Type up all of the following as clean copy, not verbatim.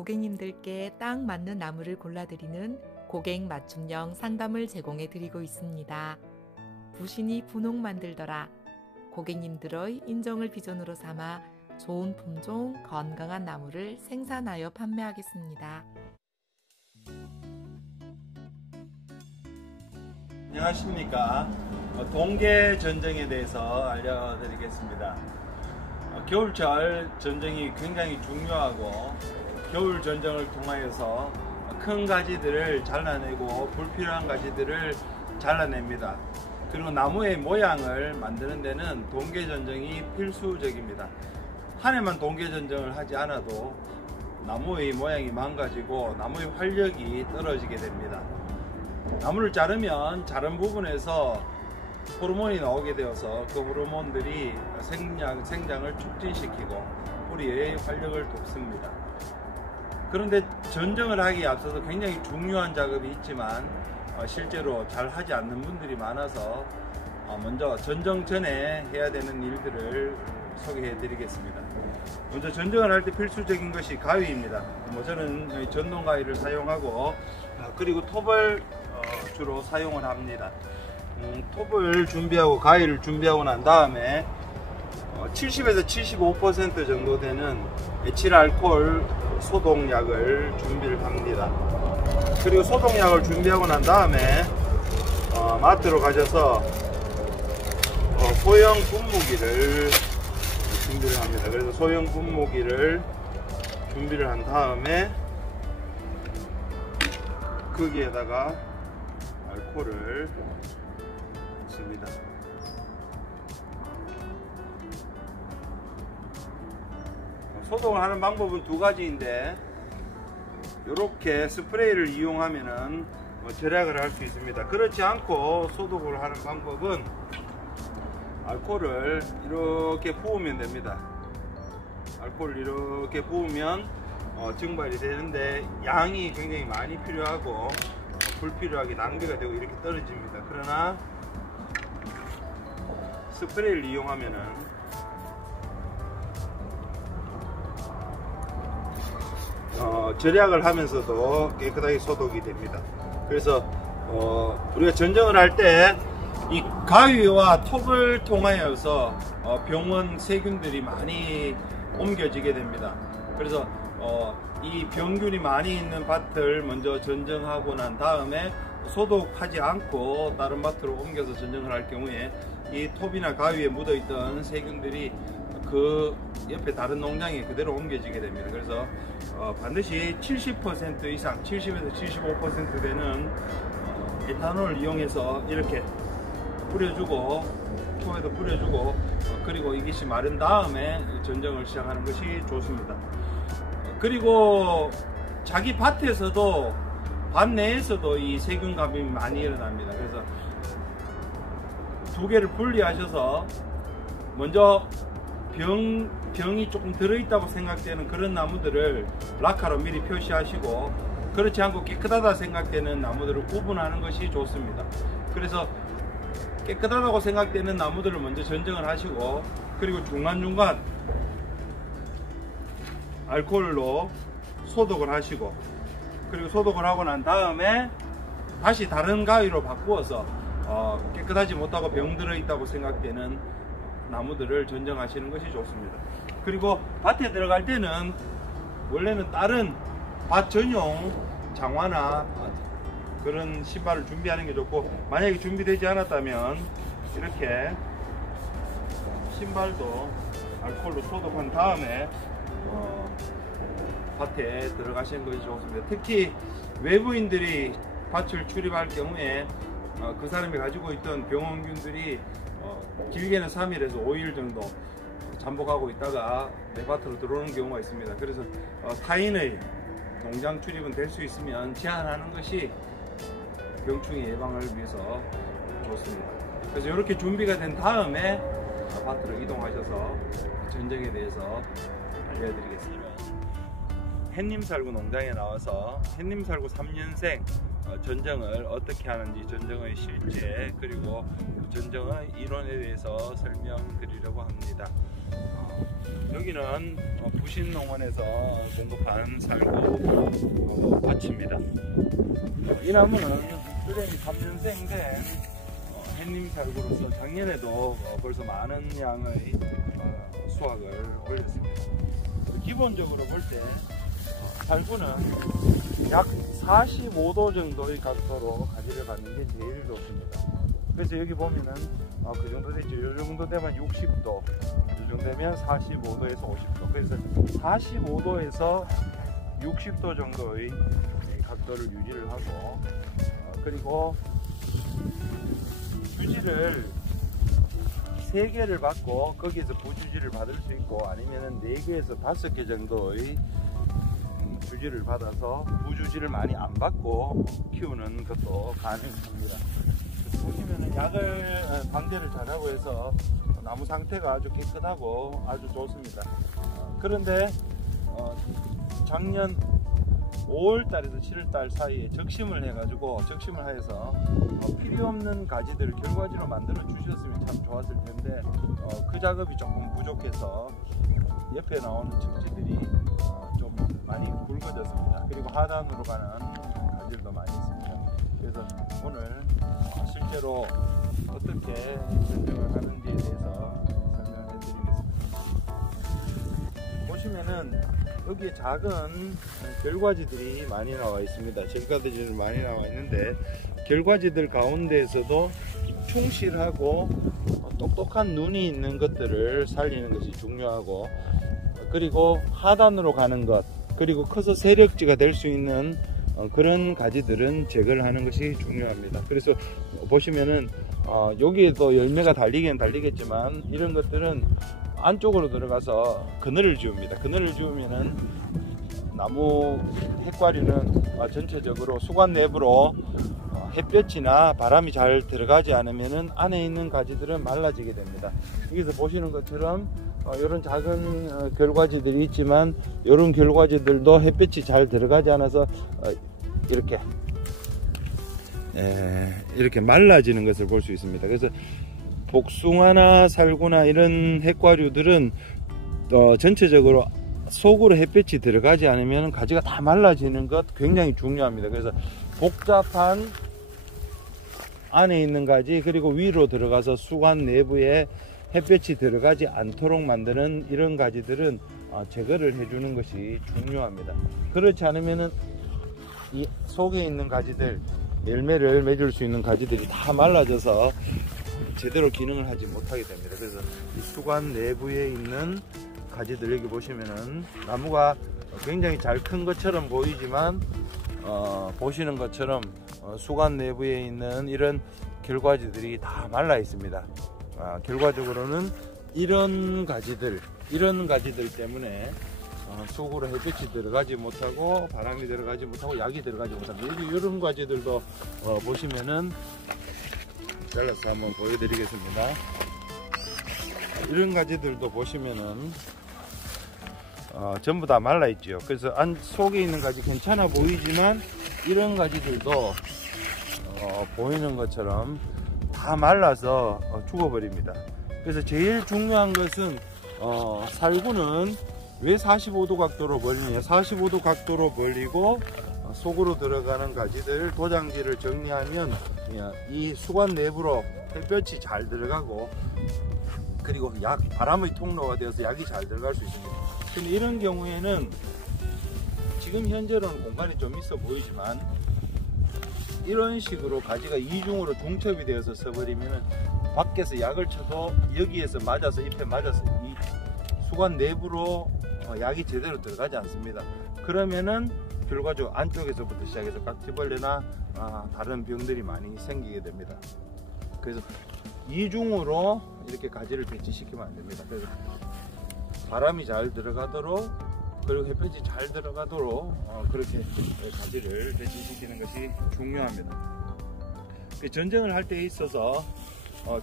고객님들께 딱 맞는 나무를 골라드리는 고객 맞춤형 상담을 제공해 드리고 있습니다. 부신이 분홍 만들더라. 고객님들의 인정을 비전으로 삼아 좋은 품종, 건강한 나무를 생산하여 판매하겠습니다. 안녕하십니까. 동계 전쟁에 대해서 알려드리겠습니다. 겨울철 전쟁이 굉장히 중요하고 겨울 전쟁을 통하여서 큰 가지들을 잘라내고 불필요한 가지들을 잘라냅니다. 그리고 나무의 모양을 만드는 데는 동계 전쟁이 필수적입니다. 한 해만 동계 전쟁을 하지 않아도 나무의 모양이 망가지고 나무의 활력이 떨어지게 됩니다. 나무를 자르면 자른 부분에서 호르몬이 나오게 되어서 그 호르몬들이 생장을 촉진시키고 뿌리의 활력을 돕습니다. 그런데 전쟁을 하기에 앞서서 굉장히 중요한 작업이 있지만 실제로 잘 하지 않는 분들이 많아서 먼저 전쟁 전에 해야 되는 일들을 소개해 드리겠습니다. 먼저 전쟁을 할 때 필수적인 것이 가위입니다. 저는 전동 가위를 사용하고 그리고 톱을 주로 사용을 합니다. 톱을 준비하고 가위를 준비하고 난 다음에 70에서 75% 정도 되는 에틸 알코올 소독약을 준비를 합니다. 그리고 소독약을 준비하고 난 다음에 마트로 가셔서 소형 분무기를 준비를 합니다. 그래서 소형 분무기를 준비를 한 다음에 거기에다가 알코올을 씁니다. 소독을 하는 방법은 두 가지인데 이렇게 스프레이를 이용하면은 절약을 할 수 있습니다. 그렇지 않고 소독을 하는 방법은 알코올을 이렇게 부으면 됩니다. 알코올을 이렇게 부으면 증발이 되는데 양이 굉장히 많이 필요하고 불필요하게 낭비가 되고 이렇게 떨어집니다. 그러나 스프레이를 이용하면은 절약을 하면서도 깨끗하게 소독이 됩니다. 그래서 우리가 전쟁을 할 때 이 가위와 톱을 통하여서 병원 세균들이 많이 옮겨지게 됩니다. 그래서 이 병균이 많이 있는 밭을 먼저 전쟁하고 난 다음에 소독하지 않고 다른 밭으로 옮겨서 전쟁을 할 경우에 이 톱이나 가위에 묻어있던 세균들이 그 옆에 다른 농장에 그대로 옮겨지게 됩니다. 그래서 반드시 70% 이상, 70에서 75% 되는 에탄올을 이용해서 이렇게 뿌려주고 톱에도 뿌려주고 그리고 이것이 마른 다음에 전쟁을 시작하는 것이 좋습니다. 그리고 자기 밭에서도 밭 내에서도 이 세균 감염이 많이 일어납니다. 그래서 두 개를 분리하셔서 먼저 병이 조금 들어있다고 생각되는 그런 나무들을 락카로 미리 표시하시고 그렇지 않고 깨끗하다 생각되는 나무들을 구분하는 것이 좋습니다. 그래서 깨끗하다고 생각되는 나무들을 먼저 전쟁을 하시고 그리고 중간중간 알코올로 소독을 하시고 그리고 소독을 하고 난 다음에 다시 다른 가위로 바꾸어서 깨끗하지 못하고 병 들어있다고 생각되는 나무들을 전쟁하시는 것이 좋습니다. 그리고 밭에 들어갈 때는 원래는 다른 밭 전용 장화나 그런 신발을 준비하는 게 좋고 만약에 준비되지 않았다면 이렇게 신발도 알코올로 소독한 다음에 밭에 들어가시는 것이 좋습니다. 특히 외부인들이 밭을 출입할 경우에 그 사람이 가지고 있던 병원균들이 길게는 3일에서 5일 정도 잠복하고 있다가 내 밭으로 들어오는 경우가 있습니다. 그래서 타인의 농장 출입은 될 수 있으면 제한하는 것이 병충해 예방을 위해서 좋습니다. 그래서 이렇게 준비가 된 다음에 밭으로 이동하셔서 전쟁에 대해서 알려드리겠습니다. 햇님 살구 농장에 나와서 햇님 살구 3년생 전정을 어떻게 하는지, 전정의 실제 그리고 전정의 이론에 대해서 설명드리려고 합니다. 여기는 부신농원에서 공급한 살구 밭입니다. 이 나무는 수령이 3년생 된 햇님 살구로서 작년에도 벌써 많은 양의 수확을 올렸습니다. 기본적으로 볼 때 살구는 약 45도 정도의 각도로 가지를 받는 게 제일 좋습니다. 그래서 여기 보면은 그 정도 되죠. 이 정도 되면 60도, 이 정도 되면 45도에서 50도. 그래서 45도에서 60도 정도의 각도를 유지를 하고, 그리고 주지를 3개를 받고 거기에서 부주지를 받을 수 있고, 아니면은 4개에서 5개 정도의 주지를 받아서 부주지를 많이 안 받고 키우는 것도 가능합니다. 보시면은 약을 방제를 잘하고 해서 나무 상태가 아주 깨끗하고 아주 좋습니다. 그런데 작년 5월달에서 7월달 사이에 적심을 해가지고 적심을 해서 필요 없는 가지들을 결과지로 만들어 주셨으면 참 좋았을 텐데 그 작업이 조금 부족해서 옆에 나오는 척지들이 좀 많이 굵어졌습니다. 그리고 하단으로 가는 가지들도 많이 있습니다. 그래서 오늘 실제로 어떻게 전정을 하는지에 대해서 설명해 드리겠습니다. 보시면은 여기에 작은 결과지들이 많이 나와 있습니다. 결과지들이 많이 나와 있는데, 결과지들 가운데에서도 충실하고 똑똑한 눈이 있는 것들을 살리는 것이 중요하고, 그리고 하단으로 가는 것, 그리고 커서 세력지가 될 수 있는 그런 가지들은 제거를 하는 것이 중요합니다. 그래서 보시면은 여기에도 열매가 달리긴 달리겠지만 이런 것들은 안쪽으로 들어가서 그늘을 지웁니다. 그늘을 지우면은 나무 핵과류는 전체적으로 수관 내부로 햇볕이나 바람이 잘 들어가지 않으면은 안에 있는 가지들은 말라지게 됩니다. 여기서 보시는 것처럼 이런 작은 결과지들이 있지만 이런 결과지들도 햇볕이 잘 들어가지 않아서 이렇게 말라지는 것을 볼 수 있습니다. 그래서 복숭아나 살구나 이런 핵과류들은 전체적으로 속으로 햇볕이 들어가지 않으면 가지가 다 말라지는 것 굉장히 중요합니다. 그래서 복잡한 안에 있는 가지, 그리고 위로 들어가서 수관 내부에 햇볕이 들어가지 않도록 만드는 이런 가지들은 제거를 해주는 것이 중요합니다. 그렇지 않으면은 이 속에 있는 가지들, 열매를 맺을 수 있는 가지들이 다 말라져서 제대로 기능을 하지 못하게 됩니다. 그래서 이 수관 내부에 있는 가지들, 여기 보시면은 나무가 굉장히 잘 큰 것처럼 보이지만 보시는 것처럼 수관 내부에 있는 이런 결과지들이 다 말라 있습니다. 결과적으로는 이런 가지들 때문에 속으로 햇빛이 들어가지 못하고 바람이 들어가지 못하고 약이 들어가지 못합니다. 여기 이런 가지들도 보시면은 잘라서 한번 보여드리겠습니다. 이런 가지들도 보시면은 전부 다 말라 있죠. 그래서 안 속에 있는 가지 괜찮아 보이지만 이런 가지들도 보이는 것처럼 다 말라서 죽어버립니다. 그래서 제일 중요한 것은 살구는 왜 45도 각도로 벌리냐, 45도 각도로 벌리고 속으로 들어가는 가지들 도장지를 정리하면 이 수관 내부로 햇볕이 잘 들어가고, 그리고 바람의 통로가 되어서 약이 잘 들어갈 수 있습니다. 근데 이런 경우에는 지금 현재로는 공간이 좀 있어 보이지만 이런 식으로 가지가 이중으로 중첩이 되어서 써버리면 밖에서 약을 쳐도 여기에서 맞아서, 잎에 맞아서 이 수관 내부로 약이 제대로 들어가지 않습니다. 그러면은 결과적으로 안쪽에서부터 시작해서 깍지벌레나 다른 병들이 많이 생기게 됩니다. 그래서 이중으로 이렇게 가지를 배치시키면 안 됩니다. 그래서 바람이 잘 들어가도록, 그리고 햇볕이 잘 들어가도록 그렇게 가지를 배치시키는 것이 중요합니다. 전정을 할 때 있어서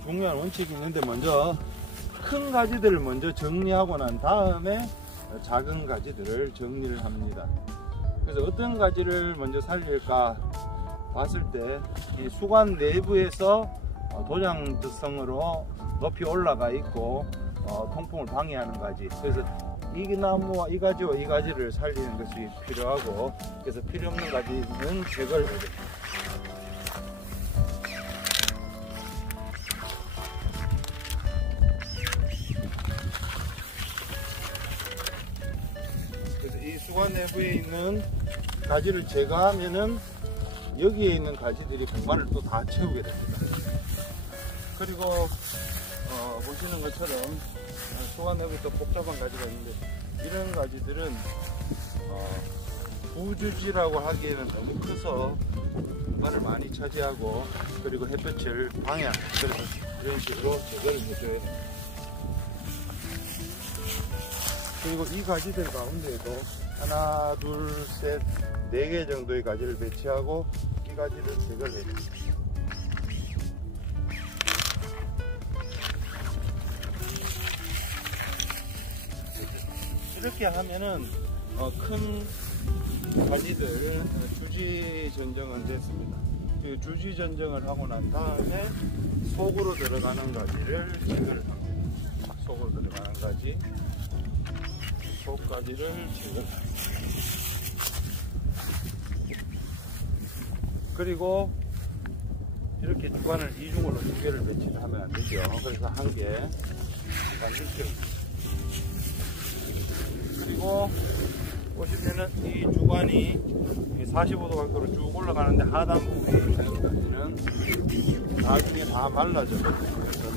중요한 원칙이 있는데, 먼저 큰 가지들을 먼저 정리하고 난 다음에 작은 가지들을 정리를 합니다. 그래서 어떤 가지를 먼저 살릴까 봤을 때 이 수관 내부에서 도장 특성으로 높이 올라가 있고 통풍을 방해하는 가지. 그래서 이 나무와 이 가지와 이 가지를 살리는 것이 필요하고, 그래서 필요 없는 가지는 제거를 해야 됩니다. 그래서 이 수관 내부에 있는 가지를 제거하면은 여기에 있는 가지들이 공간을 또 다 채우게 됩니다. 그리고 보시는 것처럼 수관 내부에 또 복잡한 가지가 있는데, 이런 가지들은 부주지라고 하기에는 너무 커서 공간을 많이 차지하고, 그리고 햇볕을 방해하는, 그래서 이런 식으로 제거를 해줘야 됩니다. 그리고 이 가지들 가운데에도 하나, 둘, 셋, 4개 정도의 가지를 배치하고 이 가지를 제거를 해야 됩니다. 이렇게 하면은 큰 가지들 주지 전정은 됐습니다. 그 주지 전정을 하고 난 다음에 속으로 들어가는 가지를 제거를 합니다. 속으로 들어가는 가지, 속가지를 제거합니다. 그리고 이렇게 주관을 이중으로 2개를 배치를 하면 안 되죠. 그래서 1개, 주관 1개. 그리고 보시면은 이 주관이 45도 각도로 쭉 올라가는데 하단 부분에 있는 가지는 나중에 다 말라져 버려요. 그래서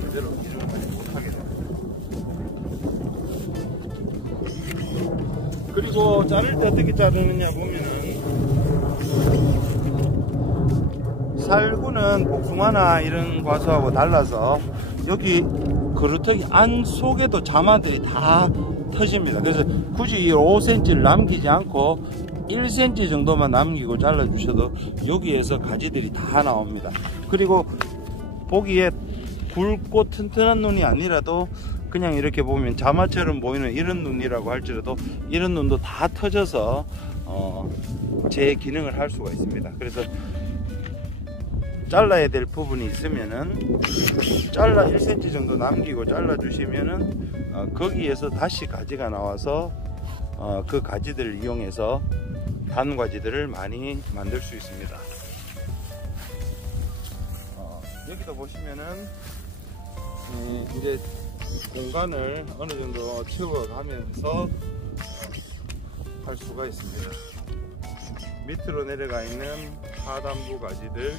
제대로 이중을 못하게 됩니다. 그리고 자를 때 어떻게 자르느냐 보면은, 살구는 복숭아나 이런 과수하고 달라서 여기 그루터기 안 속에도 자마들이 다 터집니다. 그래서 굳이 5cm를 남기지 않고 1cm 정도만 남기고 잘라주셔도 여기에서 가지들이 다 나옵니다. 그리고 보기에 굵고 튼튼한 눈이 아니라도 그냥 이렇게 보면 자마처럼 보이는 이런 눈이라고 할지라도 이런 눈도 다 터져서 제 기능을 할 수가 있습니다. 그래서 잘라야 될 부분이 있으면은 1cm 정도 남기고 잘라 주시면은 거기에서 다시 가지가 나와서 그 가지들을 이용해서 단 가지들을 많이 만들 수 있습니다. 여기도 보시면은 이제 공간을 어느 정도 채워가면서 할 수가 있습니다. 밑으로 내려가 있는 하단부 가지들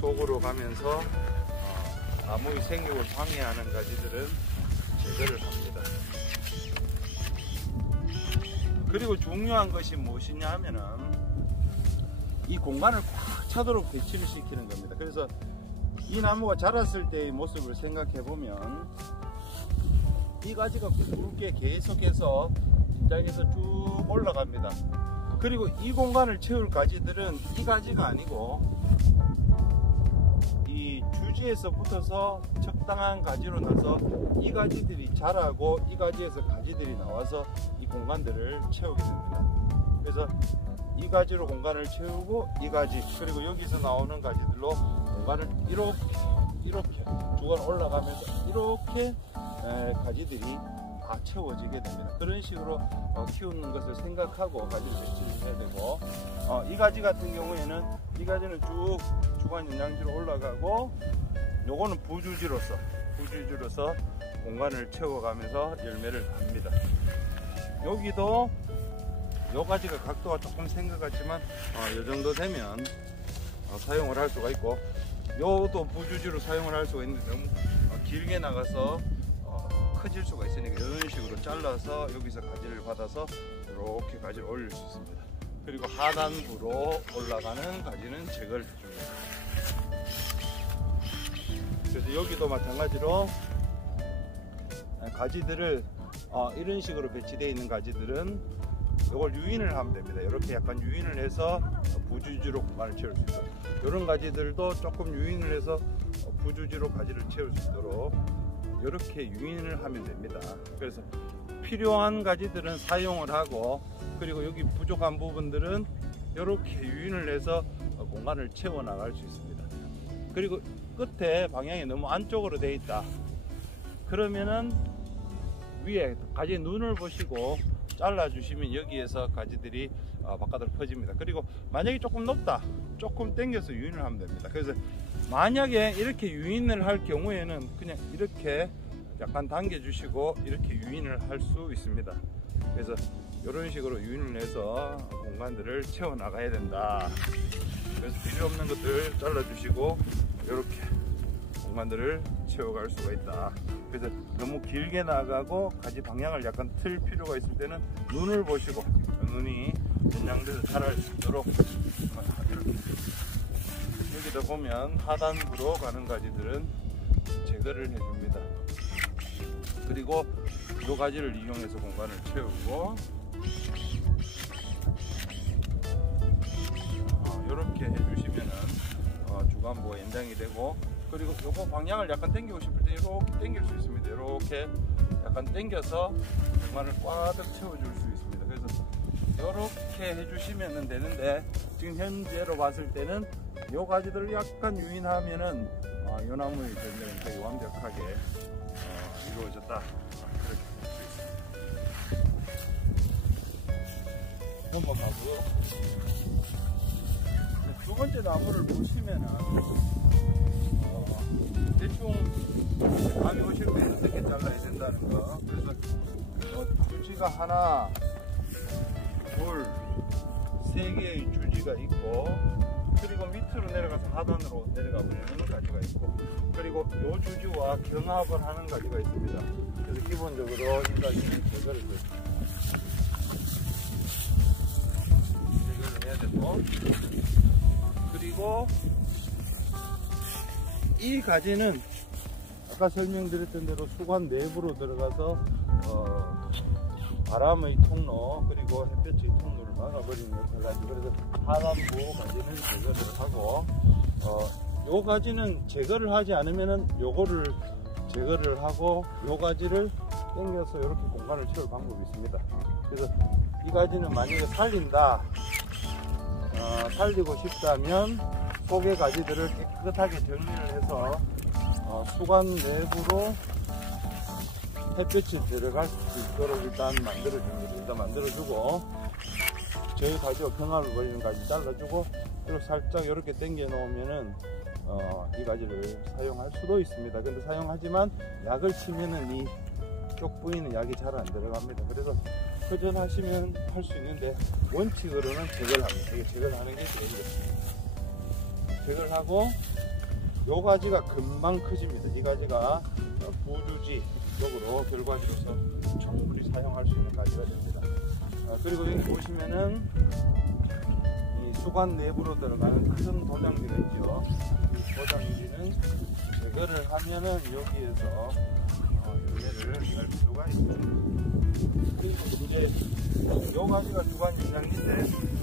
속으로 가면서 나무의 생육을 방해하는 가지들은 제거를 합니다. 그리고 중요한 것이 무엇이냐 하면은 이 공간을 꽉 차도록 배치를 시키는 겁니다. 그래서 이 나무가 자랐을 때의 모습을 생각해 보면 이 가지가 굵게 계속해서 긴장해서 쭉 올라갑니다. 그리고 이 공간을 채울 가지들은 이 가지가 아니고 이 주지에서 붙어서 적당한 가지로 나서 이 가지들이 자라고 이 가지에서 가지들이 나와서 이 공간들을 채우게 됩니다. 그래서 이 가지로 공간을 채우고 이 가지, 그리고 여기서 나오는 가지들로 공간을 이렇게 주간 올라가면서 이렇게 가지들이 다 채워지게 됩니다. 그런 식으로 키우는 것을 생각하고 가지를 배치를 해야 되고, 이 가지 같은 경우에는 이 가지는 쭉 주간 연장지로 올라가고, 요거는 부주지로서 공간을 채워가면서 열매를 합니다. 여기도 요 가지가 각도가 조금 생것 같지만 요 정도 되면 사용을 할 수가 있고, 요도 부주지로 사용을 할 수가 있는데 너무 길게 나가서 커질 수가 있으니까 이런 식으로 잘라서 여기서 가지를 받아서 이렇게 가지를 올릴 수 있습니다. 그리고 하단부로 올라가는 가지는 제거를 해줍니다. 그래서 여기도 마찬가지로 가지들을 이런 식으로 배치되어 있는 가지들은 이걸 유인을 하면 됩니다. 이렇게 약간 유인을 해서 부주지로 공간을 채울 수 있어요. 이런 가지들도 조금 유인을 해서 부주지로 가지를 채울 수 있도록 이렇게 유인을 하면 됩니다. 그래서 필요한 가지들은 사용을 하고, 그리고 여기 부족한 부분들은 이렇게 유인을 해서 공간을 채워 나갈 수 있습니다. 그리고 끝에 방향이 너무 안쪽으로 되어 있다. 그러면은 위에 가지 눈을 보시고 잘라주시면 여기에서 가지들이 바깥으로 퍼집니다. 그리고 만약에 조금 높다, 조금 당겨서 유인을 하면 됩니다. 그래서 만약에 이렇게 유인을 할 경우에는 그냥 이렇게 약간 당겨주시고 이렇게 유인을 할 수 있습니다. 그래서 이런 식으로 유인을 해서 공간들을 채워 나가야 된다. 그래서 필요 없는 것들 잘라주시고 이렇게 공간들을 채워갈 수가 있다. 그래서 너무 길게 나가고 가지 방향을 약간 틀 필요가 있을 때는 눈을 보시고 눈이 연장돼서 자랄 수 있도록 이렇게. 여기다 보면 하단부로 가는 가지들은 제거를 해줍니다. 그리고 이 가지를 이용해서 공간을 채우고 이렇게 해주시면은 주간부가 연장이 되고, 그리고 요거 방향을 약간 당기고 싶을 때 이렇게 당길 수 있습니다. 이렇게 약간 당겨서 공간을 꽉 채워줄 수 있습니다. 그래서 이렇게 해주시면 되는데, 지금 현재로 봤을 때는 요 가지들을 약간 유인하면은 이 나무의 전쟁이 되게 완벽하게 이루어졌다. 그렇게 볼 수 있습니다. 넘어가고요. 두 번째 나무를 보시면은 대충 감이 오실 때 어떻게 잘라야 된다는 거. 그래서 주지가 하나, 둘, 세 개의 주지가 있고, 그리고 밑으로 내려가서 하단으로 내려가 버리는 가지가 있고, 그리고 요 주지와 경합을 하는 가지가 있습니다. 그래서 기본적으로 이 가지는 제거를 해야 되고, 그리고 이 가지는 아까 설명드렸던 대로 수관 내부로 들어가서 바람의 통로 그리고 햇볕의 통로를 막아버리는 역할을 하죠. 그래서 하단부 가지는 제거를 하고, 요 가지는 제거를 하지 않으면은 요거를 제거를 하고 요 가지를 당겨서 이렇게 공간을 채울 방법이 있습니다. 그래서 이 가지는 만약에 살린다, 살리고 싶다면 속의 가지들을 깨끗하게 정리를 해서 수관 내부로 햇볕이 들어갈 수 있도록 일단 만들어줍니다. 일단 만들어주고, 저희 가지와 경합을 벌이는 가지 잘라주고, 그리고 살짝 이렇게 당겨 놓으면은 이 가지를 사용할 수도 있습니다. 근데 사용하지만 약을 치면은 이쪽 부위는 약이 잘 안 들어갑니다. 그래서 허전하시면 할 수 있는데 원칙으로는 제거를 합니다. 이게 제거를 하는 게 제일 좋습니다. 제거를 하고, 요 가지가 금방 커집니다. 이 가지가 부주지 쪽으로 결과지로서 충분히 사용할 수 있는 가지가 됩니다. 그리고 여기 보시면은 이 수관 내부로 들어가는 큰 도장지가 있죠. 이 도장지는 제거를 하면은 여기에서 열매를 낼 수가 있습니다. 그리고 이제 요 가지가 주간 영양인데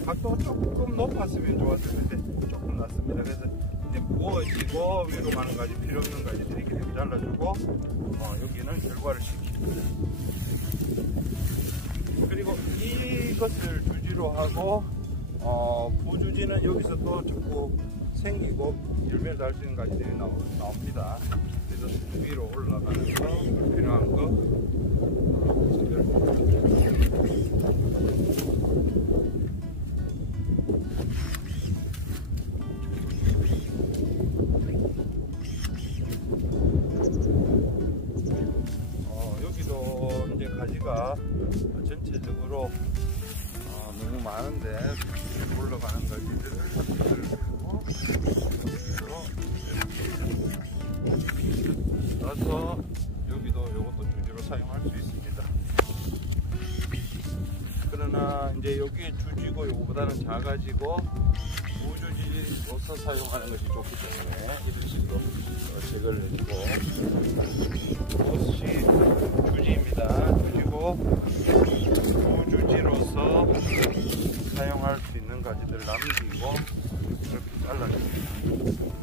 각도가 조금 높았으면 좋았을 텐데 조금 낮습니다. 그래서 이제 무거워지고 위로 가는 가지, 필요 없는 가지들이 이렇게 잘라주고 여기는 결과를 시키고, 그리고 이것을 주지로 하고 부주지는 여기서 또 자꾸 생기고 열매를 달 수 있는 가지들이 나옵니다. 그래서 위로 올라가면서 필요한 거 여기도 이제 가지가 전체적으로 너무 많은데 올라가는 가지들을 넣어서 여기도 이것도 주지로 사용할 수 있습니다. 그러나 이제 여기 주지고 이거보다는 작아지고 무주지로서 사용하는 것이 좋기 때문에 이런 식으로 제거를 해주고, 이것이 주지입니다. 주지고 무주지로서 사용할 수 있는 가지들을 남기고 이렇게 잘라줍니다.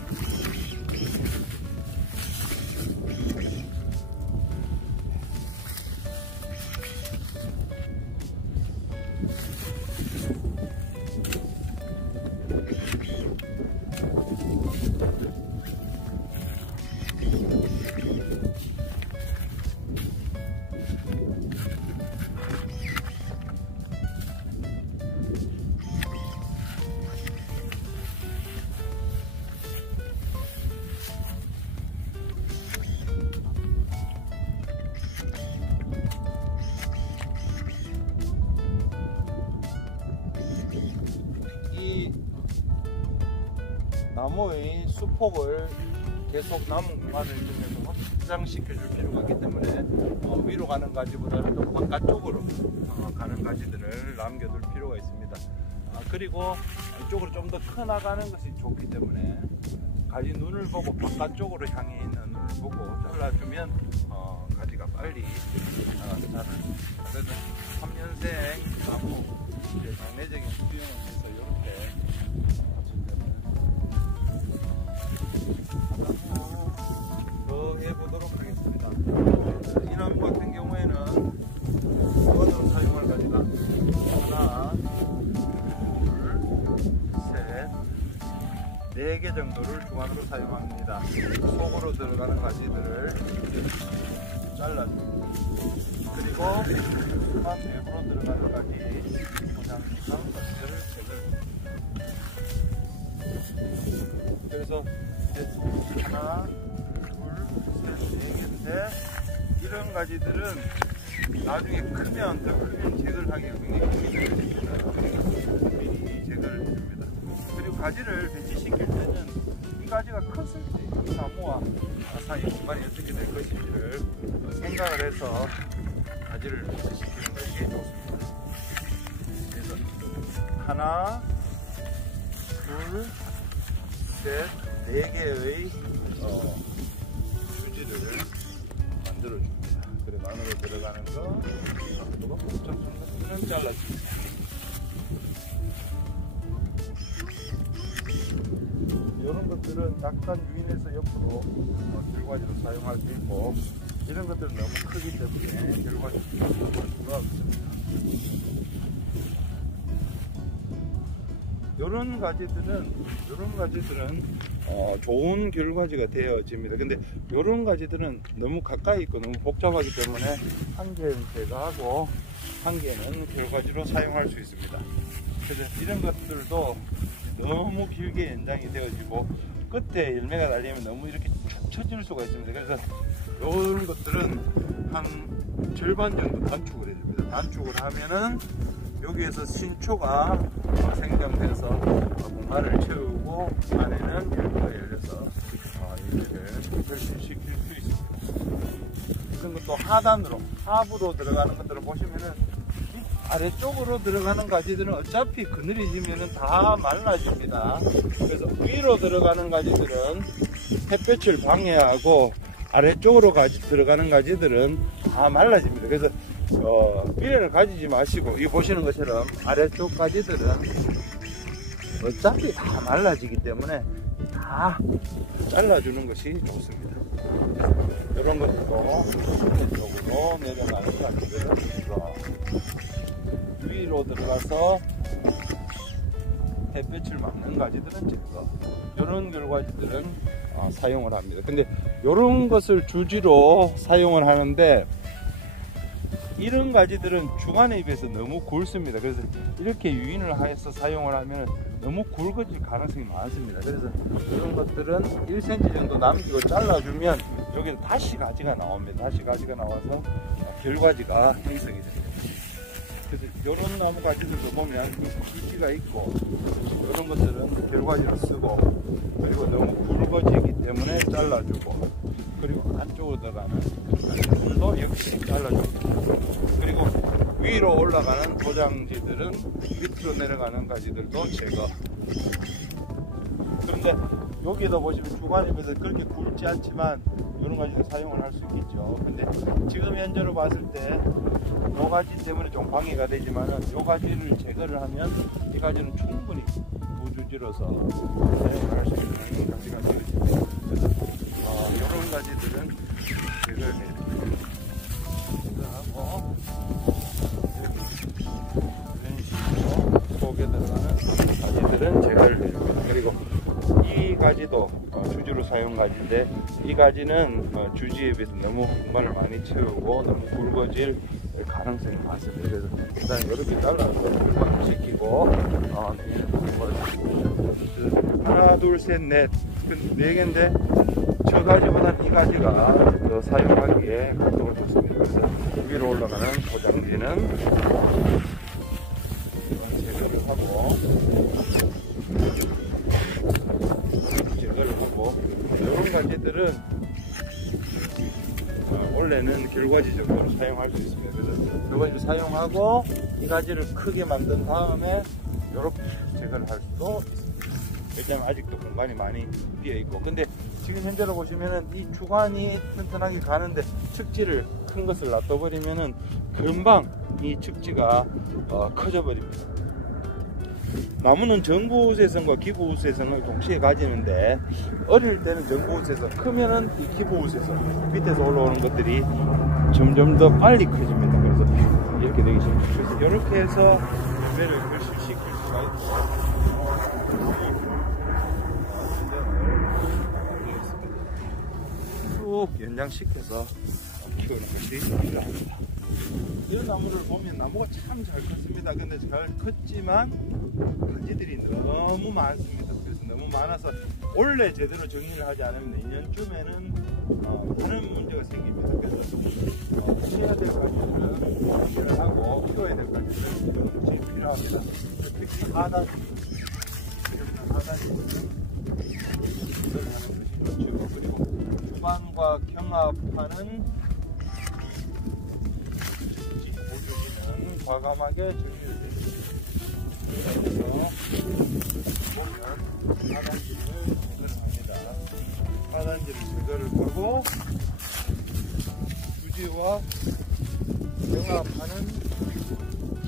나무의 수폭을 계속 남은 공간을 좀 확장시켜 줄 필요가 있기 때문에 위로 가는 가지보다는 좀 바깥쪽으로 가는 가지들을 남겨둘 필요가 있습니다. 그리고 이쪽으로 좀 더 커나가는 것이 좋기 때문에 가지 눈을 보고 바깥쪽으로 향해 있는 눈을 보고 잘라주면 가지가 빨리 자라는. 그래서 3년생 나무 장내적인 수용을 해서 이렇게 더 해보도록 하겠습니다. 이 나무 같은 경우에는 주관으로 사용할 가지가 하나, 둘, 셋, 4개 정도를 주관으로 사용합니다. 속으로 들어가는 가지들을 잘라줍니다. 그리고 수만 외부로 들어가는 가지 고장난 가지들을 제거해줍니다. 그래서 이제 하나, 둘, 셋, 4개인데 이런 가지들은 나중에 크면 더 크면 제거를 하기 굉장히 미리 제거를 해줍니다. 그리고 가지를 배치시킬 때는 이 가지가 컸을 때 이 나무와 사이 공간이 어떻게 될 것인지를 생각을 해서 가지를 배치시키는 것이 좋습니다. 그래서 하나, 둘, 셋, 4개의 주지를 만들어줍니다. 그리고 안으로 들어가는 거, 앞으로 곱창 것들은 잘라줍니다. 이런 것들은 약간 유인해서 옆으로 결과지로 사용할 수 있고, 이런 것들은 너무 크기 때문에 결과지로 사용할 수가 없습니다. 이런 가지들은 좋은 결과지가 되어집니다. 근데 이런 가지들은 너무 가까이 있고 너무 복잡하기 때문에 한 개는 제거하고 한 개는 결과지로 사용할 수 있습니다. 그래서 이런 것들도 너무 길게 연장이 되어지고 끝에 열매가 달리면 너무 이렇게 축 처질 수가 있습니다. 그래서 이런 것들은 한 절반 정도 단축을 해줍니다. 단축을 하면은 여기에서 신초가 생장돼서 공간을 채우고 안에는 열매가 열려서 열매를 결실시킬 수 있습니다. 그리고 또 하단으로, 하부로 들어가는 것들을 보시면은 아래쪽으로 들어가는 가지들은 어차피 그늘이 지면은 다 말라집니다. 그래서 위로 들어가는 가지들은 햇볕을 방해하고 아래쪽으로 들어가는 가지들은 다 말라집니다. 그래서 미련을 가지지 마시고, 이 보시는 것처럼 아래쪽 가지들은 어차피 다 말라지기 때문에 다 잘라주는 것이 좋습니다. 이런 것도 이쪽으로 내려가는 가지들은 위로 들어가서 햇볕을 막는 가지들은 제거, 이런 결과지들은 사용을 합니다. 근데 이런 것을 주지로 사용을 하는데 이런 가지들은 주간에 비해서 너무 굵습니다. 그래서 이렇게 유인을 해서 사용을 하면 너무 굵어질 가능성이 많습니다. 그래서 이런 것들은 1cm 정도 남기고 잘라주면 여기는 다시 가지가 나옵니다. 다시 가지가 나와서 결과지가 형성이 됩니다. 그래서 이런 나무 가지들도 보면 기지가 있고 이런 것들은 결과지로 쓰고, 그리고 너무 굵어지기 때문에 잘라주고, 그리고 안쪽으로 들어가는 가지들도 역시 잘라줍니다. 그리고 위로 올라가는 도장지들은 밑으로 내려가는 가지들도 제거. 그런데 여기에다 보시면 주관입에서 그렇게 굵지 않지만 이런 가지를 사용을 할 수 있죠. 근데 지금 현재로 봤을 때 이 가지 때문에 좀 방해가 되지만은 이 가지를 제거를 하면 이 가지는 충분히 부주지로서 사용을 할 수 있는 가지가 되어집니다. 그래서 이런 가지들은 제거를 해야 됩니다. 제거하고 이런 식으로 속에 들어가는 가지들은 제거를 해줍니다. 그리고 이 가지도 주지로 사용 가지인데, 이 가지는 주지에 비해서 너무 공간을 많이 채우고 너무 굵어질 가능성이 많습니다. 그래서 일단 이렇게 잘라서 공간을 시키고 하나, 둘, 셋, 넷, 4개인데 저 가지보다는 이 가지가 더 사용하기에 각도가 좋습니다. 그래서 위로 올라가는 포장지는 제거를 하고 가지들은 원래는 결과지 정도로 사용할 수 있습니다. 그래서 결과지를 사용하고 이 가지를 크게 만든 다음에 이렇게 제거를 할 수도 있습니다. 왜냐면 아직도 공간이 많이 비어 있고, 근데 지금 현재로 보시면은 이 주관이 튼튼하게 가는데 측지를 큰 것을 놔둬버리면은 금방 이 측지가 커져 버립니다. 나무는 정부우세성과 기부우세성을 동시에 가지는데, 어릴 때는 정부우세성, 크면은 이 기부우세성, 밑에서 올라오는 것들이 점점 더 빨리 커집니다. 그래서 이렇게 되기 시작합니다. 그래서 이렇게 해서 열매를 결실시킬 수가 있고, 쭉 연장시켜서 키우는 것이 필요합니다. 이런 나무를 보면 나무가 참 잘 컸습니다. 근데 잘 컸지만 가지들이 너무 많습니다. 그래서 너무 많아서 원래 제대로 정리를 하지 않으면 내년쯤에는 많은 문제가 생깁니다. 그래서 치해야 될 가지들은 정리를 하고 키워야 될 가지들은 이런 것이 필요합니다. 특히 하단, 이런 하단이 이걸 하는 것이 좋죠. 그리고 주반과 경합하는 과감하게 정리를 해줍니다. 그래서 보면 하단지를 제거를 합니다. 하단지를 제거를 하고 주지와 경합하는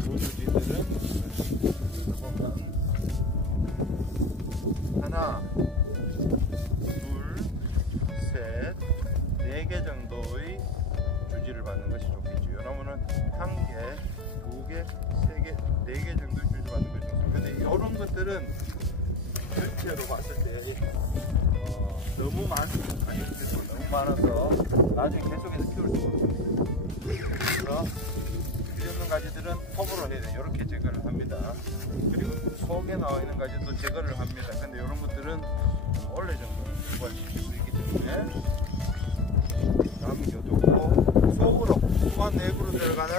조주지들은 보면 하나, 둘, 셋, 4개 정도의 주지를 받는 것이 좋겠죠. 이 나무는 1개, 2개, 3개, 4개 정도 주지 받는 것이 좋습니다. 근데 이런 것들은 전체로 봤을 때 너무 많습니다. 이렇게 너무 많아서 나중에 계속해서 키울 수가 없습니다. 그래서 필요없는 가지들은 톱으로 해야 돼요. 이렇게 제거를 합니다. 그리고 속에 나와 있는 가지도 제거를 합니다. 근데 이런 것들은 원래 정도는 유발시킬 수 있기 때문에 남겨두고 속으로, 주관 내부로 들어가는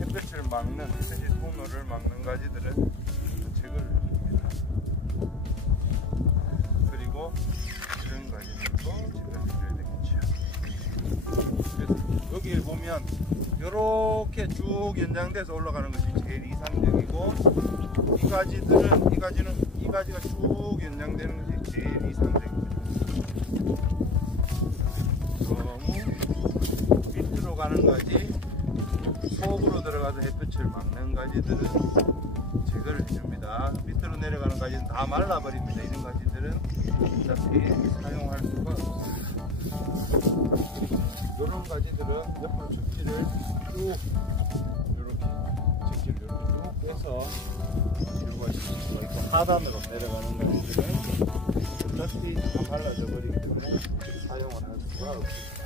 햇볕을 막는, 햇빛 통로를 막는 가지들은 제거를 해줍니다. 그리고 이런 가지들도 제거를 해줘야 되겠죠. 그래서 여기 보면 이렇게 쭉 연장돼서 올라가는 것이 제일 이상적이고, 이 가지가 쭉 연장되는 것이 제일 이상적입니다. 너무 밑으로 가는 가지, 속으로 들어가서 햇볕을 막는 가지들은 제거를 해줍니다. 밑으로 내려가는 가지는 다 말라버립니다. 이런 가지들은 어차피 사용할 수가 없습니다. 이런 가지들은 옆으로 측지를 쭉 이렇게 측지를 쭉 빼서 일괄시킬 수가 있고, 하단으로 내려가는 가지들은 어차피 다 말라져 버리기 때문에 사용을 할 수가 없습니다.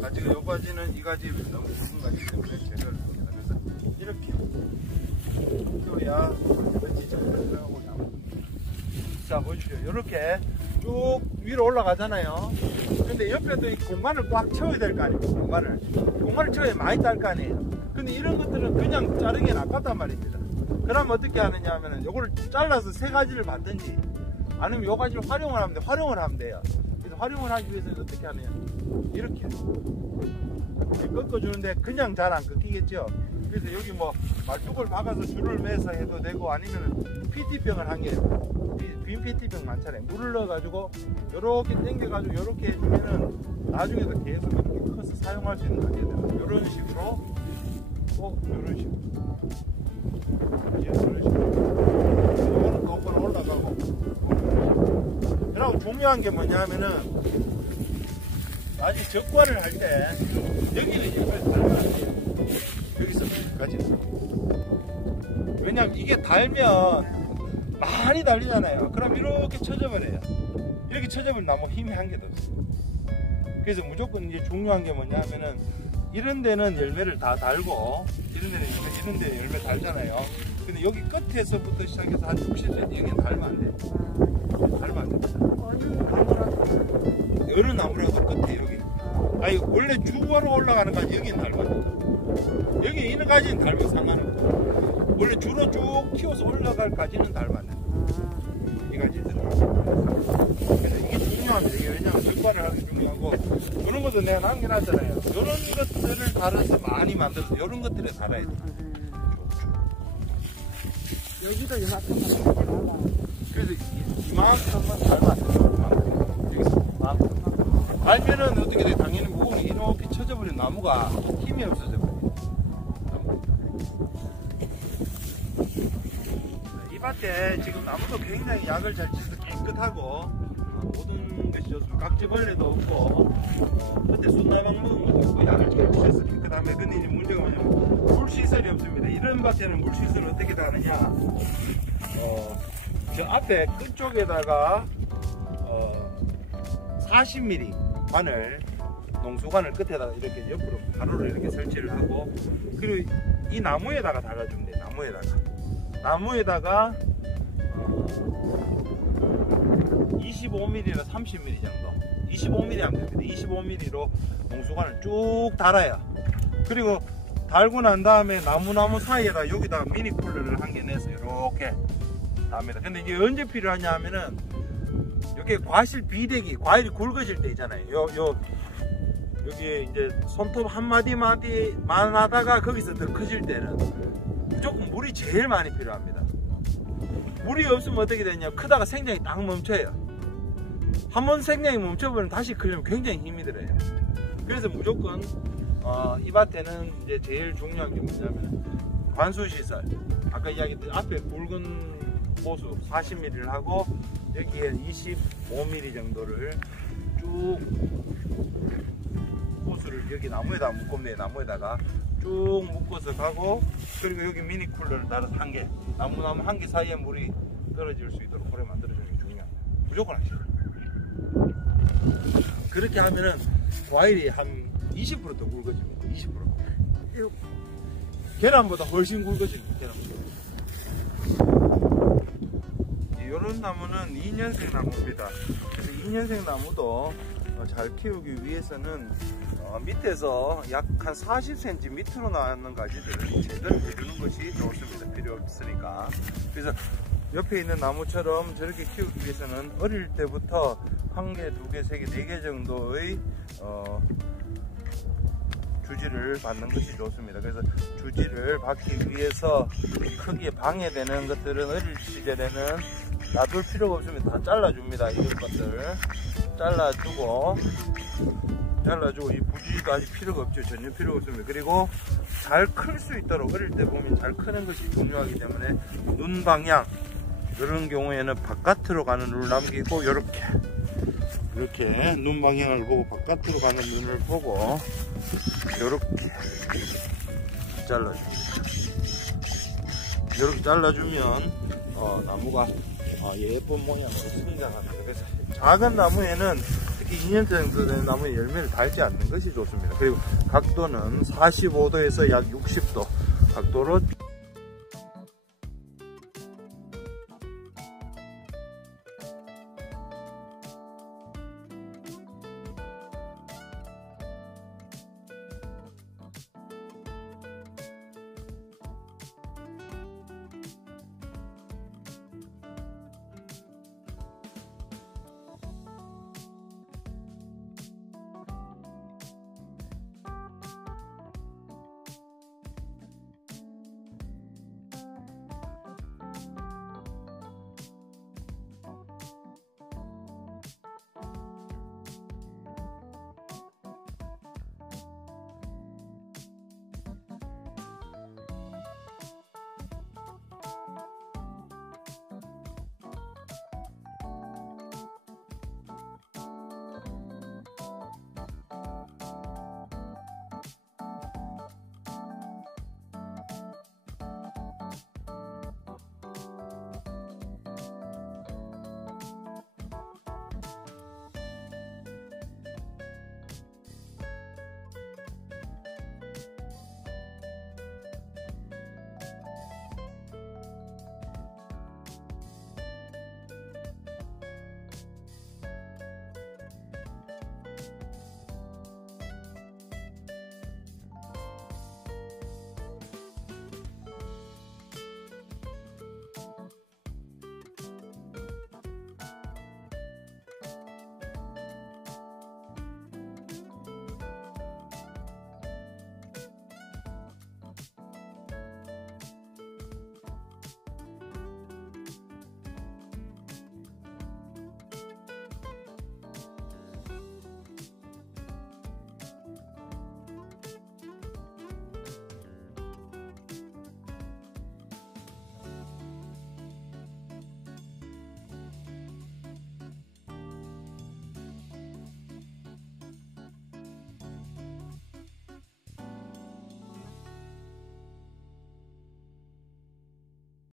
가지가 요 가지는 이 가지 너무 굵은 가지 때문에 제거를 합니다. 그래서 이렇게 키워야 햇볕이 잘 들어가고 나옵니다. 자, 보십시오. 이렇게 쭉 위로 올라가잖아요. 근데 옆에도 이 공간을 꽉 채워야 될 거 아닙니까? 공간을 채워야 많이 딸 거 아니에요. 근데 이런 것들은 그냥 자르기엔 아깝단 말입니다. 그럼 어떻게 하느냐 하면은 요거를 잘라서 3가지를 받든지, 아니면 요 가지를 활용을 하면 돼요. 그래서 활용을 하기 위해서는 어떻게 하느냐, 이렇게 꺾어주는데 그냥 잘 안 꺾이겠죠. 그래서 여기 뭐 말뚝을 박아서 줄을 매서 해도 되고, 아니면 PT병을 한 개, 빈 PT병 많잖아요. 물을 넣어가지고 요렇게 당겨가지고 요렇게 해주면은 나중에도 계속 이렇게 커서 사용할 수 있는 가게들. 요런 식으로, 요런 식으로. 이런 식으로. 이거는 덩굴 올라가고. 그리고 중요한 게 뭐냐면은, 아직 적과를 할 때 여기는 이걸 달면 안 돼요. 여기서까지. 왜냐면 이게 달면 많이 달리잖아요. 그럼 이렇게 쳐져버려요. 이렇게 쳐져버리면 나무 힘이 한 개도 없어요. 그래서 무조건 이제 중요한 게 뭐냐면은, 이런 데는 열매를 다 달고, 이런 데는 열매 달잖아요. 근데 여기 끝에서부터 시작해서 한 60cm 여기는 달면 안 돼요. 달면 안 됩니다. 어느 나무라도 끝에 여기. 아니, 원래 주로 올라가는 가지 여기는 달면 안 돼요. 여기 있는 가지는 달면 상관없고, 원래 주로 쭉 키워서 올라갈 가지는 달면 안 돼요. 이 가지 들어가고. 그래서 이게 중요합니다. 이게 왜냐면 적과를 하는 게 중요하고, 이런 것도 내가 남겨놨잖아요. 이런 것들을 달아서 많이 만들어서 이런 것들에 달아야 돼. 여기도 이만큼만 하지 말라. 그래서 이만큼만 달면 안 돼요. 여기서 이만큼. 달면은 어떻게 돼? 당연히 무거운 이렇게 쳐져버린 나무가 힘이 없어져 버려요. 이 밭에 지금 나무도 굉장히 약을 잘 치서 깨끗하고, 모든 것이 좋습니다. 각지벌레도 없고, 그때 순나방 먹은 것도 없고, 약을 잘 치셔서 깨끗하면. 근데 이제 문제가 뭐냐면 물시설이 없습니다. 이런 밭에는 물시설을 어떻게 다 하느냐, 저 앞에 끝쪽에다가 40mm 관을, 농수관을 끝에다가 이렇게 옆으로 가로를 이렇게 설치를 하고, 그리고 이 나무에다가 달아주면 돼요. 나무에다가 25mm나 30mm 정도, 25mm 하면 됩니다. 25mm로 농수관을 쭉 달아요. 그리고 달고 난 다음에 나무 사이에다 여기다 미니 쿨러를 한 개 내서 이렇게 답니다. 근데 이게 언제 필요하냐 하면은, 여기 과실 비대기, 과일이 굵어질 때 있잖아요. 여기 이제 손톱 한 마디만 하다가 거기서 더 커질 때는 무조건 물이 제일 많이 필요합니다. 물이 없으면 어떻게 되냐, 크다가 생장이 딱 멈춰요. 한번 생장이 멈춰버리면 다시 크려면 굉장히 힘이 들어요. 그래서 무조건 이 밭에는 이제 제일 중요한 게 뭐냐면 관수시설. 아까 이야기했던 앞에 굵은 호수 40mm를 하고, 여기에 25mm 정도를 쭉 호수를 여기 나무에다 묶으면, 나무에다가 쭉 묶어서 가고, 그리고 여기 미니 쿨러를 따라서 한 개, 나무 한 개 사이에 물이 떨어질 수 있도록 그래 만들어주는 게 중요합니다. 무조건 하시죠. 그렇게 하면은 과일이 한 20% 더 굵어집니다. 20%. 계란보다 훨씬 굵어집니다. 계란보다. 이런 나무는 2년생 나무입니다. 그래서 2년생 나무도 잘 키우기 위해서는 밑에서 약 한 40cm 밑으로 나는 가지들을 제대로 해주는 것이 좋습니다. 필요 없으니까. 그래서 옆에 있는 나무처럼 저렇게 키우기 위해서는 어릴 때부터 1개, 2개, 3개, 4개 정도의 주지를 받는 것이 좋습니다. 그래서 주지를 받기 위해서 크기에 방해되는 것들은 어릴 시절에는 놔둘 필요가 없으면 다 잘라줍니다. 이런 것들 잘라주고 이 부지도 아직 필요가 없죠. 전혀 필요가 없습니다. 그리고 잘 클 수 있도록 어릴 때 보면 잘 크는 것이 중요하기 때문에 눈 방향, 이런 경우에는 바깥으로 가는 눈을 남기고, 이렇게 눈 방향을 보고 바깥으로 가는 눈을 보고 이렇게 잘라줍니다. 이렇게 잘라주면 나무가 예쁜 모양으로 성장합니다. 그래서 작은 나무에는 특히 2년 정도 된 나무에 열매를 달지 않는 것이 좋습니다. 그리고 각도는 45도에서 약 60도 각도로